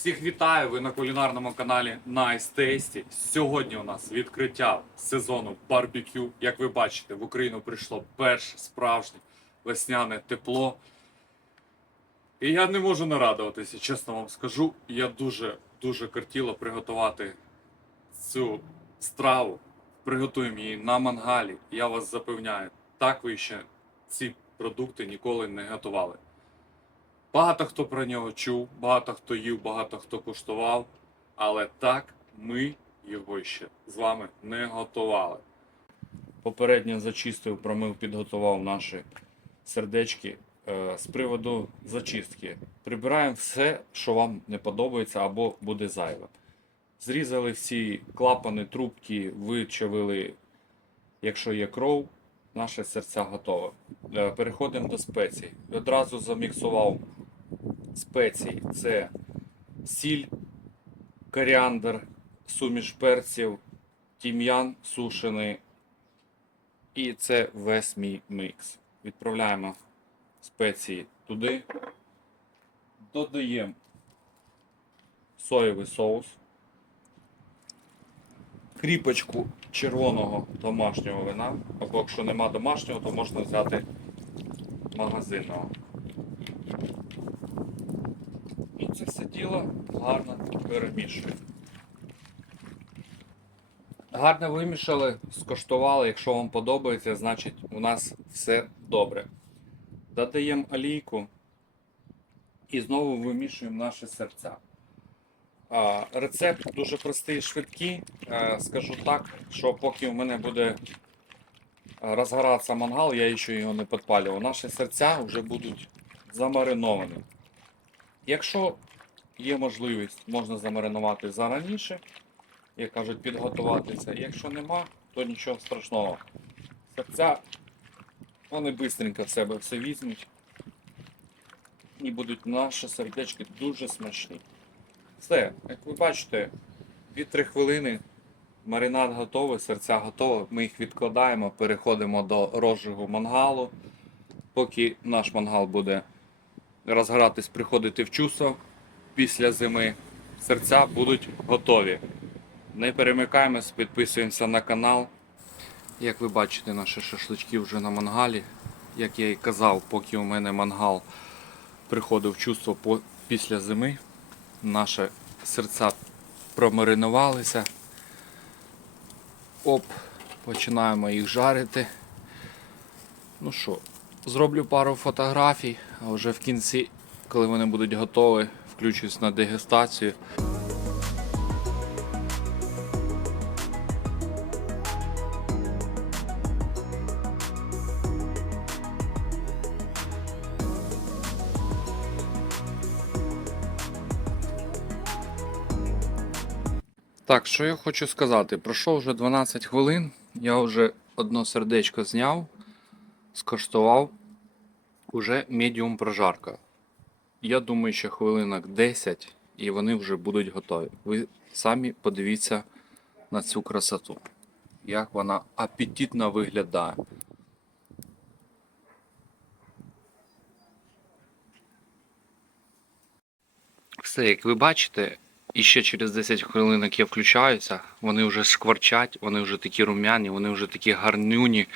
Всіх вітаю! Ви на кулінарному каналі Nice Tasty. Сьогодні у нас відкриття сезону барбекю. Як ви бачите, в Україну прийшло перше справжнє весняне тепло. І я не можу нарадуватися, чесно вам скажу. Я дуже дуже кортіло приготувати цю страву. Приготуємо її на мангалі. Я вас запевняю, так ви ще ці продукти ніколи не готували. Багато хто про нього чув, багато хто їв, багато хто куштував, але так ми його ще з вами не готували. Попередньо зачистив, промив, підготував наші сердечки. Е, З приводу зачистки прибираємо все, що вам не подобається або буде зайве. Зрізали всі клапани, трубки, вичавили, якщо є кров, наше серця готове. Е, Переходимо до спецій. Одразу заміксував спеції. Це сіль, коріандр, суміш перців, тім'ян сушений. І це весь мій мікс. Відправляємо спеції туди. Додаємо соєвий соус, кріпочку червоного домашнього вина, або якщо нема домашнього, то можна взяти магазинного. І це все діло гарно перемішуємо. Гарно вимішали, скоштували. Якщо вам подобається, значить у нас все добре. Додаємо олійку і знову вимішуємо наші серця. Рецепт дуже простий і швидкий. Е, скажу так, що поки у мене буде розгоратися мангал, я ще його не підпалював. Наші серця вже будуть замариновані. Якщо є можливість, можна замаринувати зараніше, як кажуть, підготуватися. Якщо нема, то нічого страшного. Серця вони швидко в себе все візьмуть і будуть наші сердечки дуже смачні. Все, як ви бачите, 2-3 хвилини. Маринад готовий, серця готові. Ми їх відкладаємо, переходимо до розжигу мангалу. Поки наш мангал буде розгоратись, приходити в чувство після зими, серця будуть готові. Не перемикаємось, підписуємося на канал. Як ви бачите, наші шашлички вже на мангалі. Як я і казав, поки у мене мангал приходив в чувство після зими, наші серця промаринувалися. Оп, починаємо їх жарити. Ну що, зроблю пару фотографій, а вже в кінці, коли вони будуть готові, включусь на дегустацію. Так, що я хочу сказати? Пройшло вже 12 хвилин, я вже одно сердечко зняв, скоштував. Уже медіум прожарка. Я думаю, що хвилинок 10 і вони вже будуть готові. Ви самі подивіться на цю красоту. Як вона апетитно виглядає. Все, як ви бачите, і ще через 10 хвилинок я включаюся, вони вже шкварчать, вони вже такі рум'яні, вони вже такі гарнюні.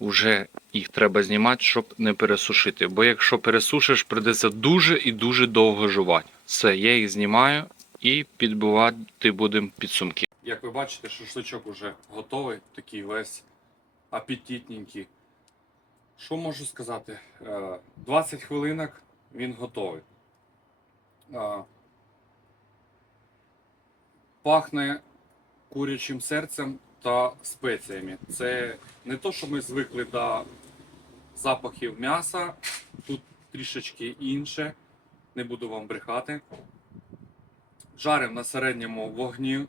Уже їх треба знімати, щоб не пересушити. Бо якщо пересушиш, придеться дуже і дуже довго жувати. Все, я їх знімаю і підбивати будемо підсумки. Як ви бачите, шашличок уже готовий, такий весь апетитненький. Що можу сказати? Е, 20 хвилинок він готовий. Е, Пахне курячим серцем та спеціями. Це не то, що ми звикли до запахів м'яса. Тут трішечки інше. Не буду вам брехати. Жаримо на середньому вогні.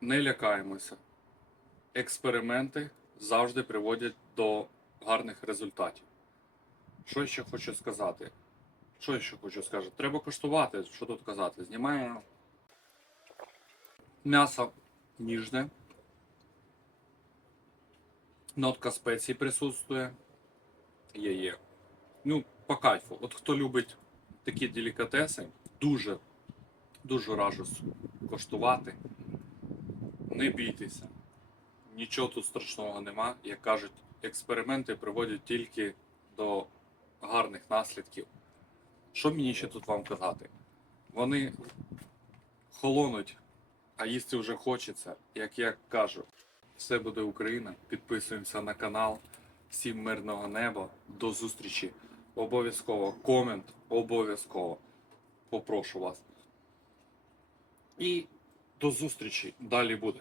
Не лякаємося. Експерименти завжди приводять до гарних результатів. Що ще хочу сказати? Що ще хочу сказати? Треба коштувати, що тут казати. Знімаємо м'ясо ніжне. Нотка спецій присутствує. Є є. Ну, по кайфу. От хто любить такі делікатеси дуже, дуже раджу коштувати. Не бійтеся. Нічого тут страшного нема. Як кажуть, експерименти приводять тільки до гарних наслідків. Що мені ще тут вам казати? Вони холонуть, а їсти вже хочеться. Як я кажу, все буде Україна. Підписуємося на канал. Всім мирного неба. До зустрічі. Обов'язково комент, обов'язково. Попрошу вас. І до зустрічі. Далі буде.